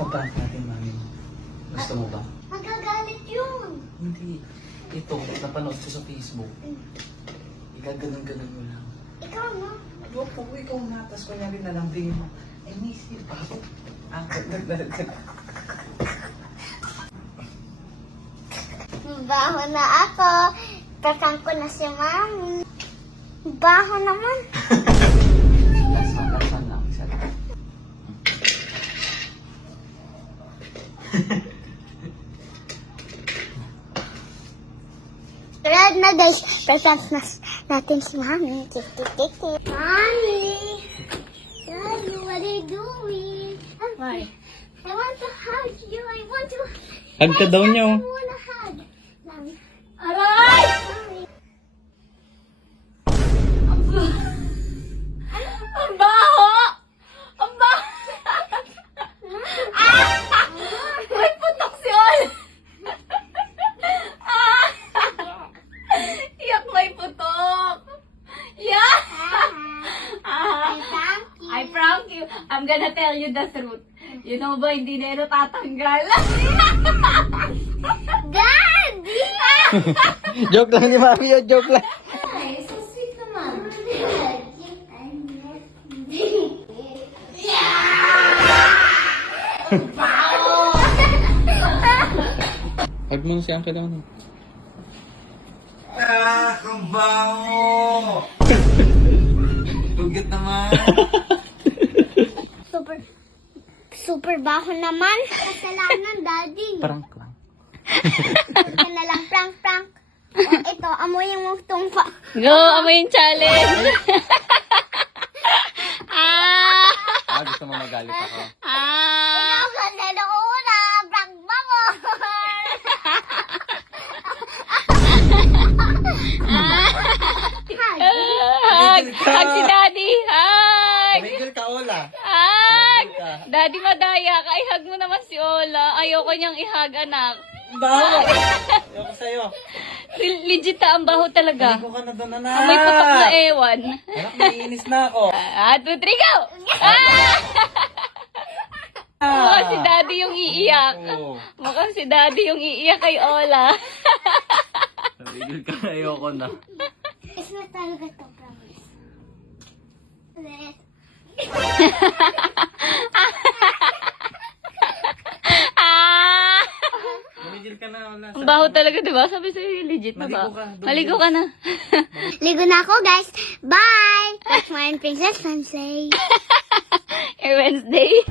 Ipaprank natin, mami mo. Gusto mo ba? Magagalit yun. Hindi. Ito, napanood ko sa Facebook. Igaganon-ganon mo lang. Ikaw na. Huwag po, ikaw na. Tapos kunyari na lang, bringin mo. I miss you, Pao. Baho na ako. Prank ko na si Mami. Baho naman. Lasan lang. Isa lang. Red na guys. Prank na natin si Mami. Tiki-tiki. Mami. Daddy, what are you doing? Why? I want to hug you. I want to... Hug ka daw niyo. I want to hug. Mami. Aray! Mami. Ang baho! Ang baho! May putok si Ol! Iyak, may putok! Yeah! I prank you. I'm gonna tell you the truth. You know ba, hindi na ito tatanggal. Daddy! Joke lang ni mami yun, joke lang. Ay, so sweet naman. Hug mo si Uncle Dono. Ah, kabaho! Tugot naman. Super baho naman. Kasalanan, Daddy. Prank lang. Ito na lang, prank. Oh, ito, amoyin mo itong Go, amoy yung challenge. Gusto mo magalit ako. Ikaw kasi nauna, prank ba ko? Hug! Hug si Daddy! Hug! Tumigil ka, Ola. Hug! Daddy madaya ka. I-hug mo naman si Ola. Ayoko niyang i-hug, anak. Baho! Ayoko sa'yo. Legit ang baho talaga. Hindi ko ka na doon, anak. Amoy putok na ewan. Anak, naiinis na ako. 1, 2, 3, go! Mukhang si Daddy yung iiyak. Oo. Mukhang si Daddy yung iiyak kay Ola. Tumigil ka, ayoko na. It's not talaga to, promise. Let. Tumigil ka na, Ola. Ang baho talaga, diba? Sabi sa'yo, legit na ba? Maligo ka. Maligo ka na. Ligo na ako, guys. Bye! That's my Princess Sunset. Wednesday.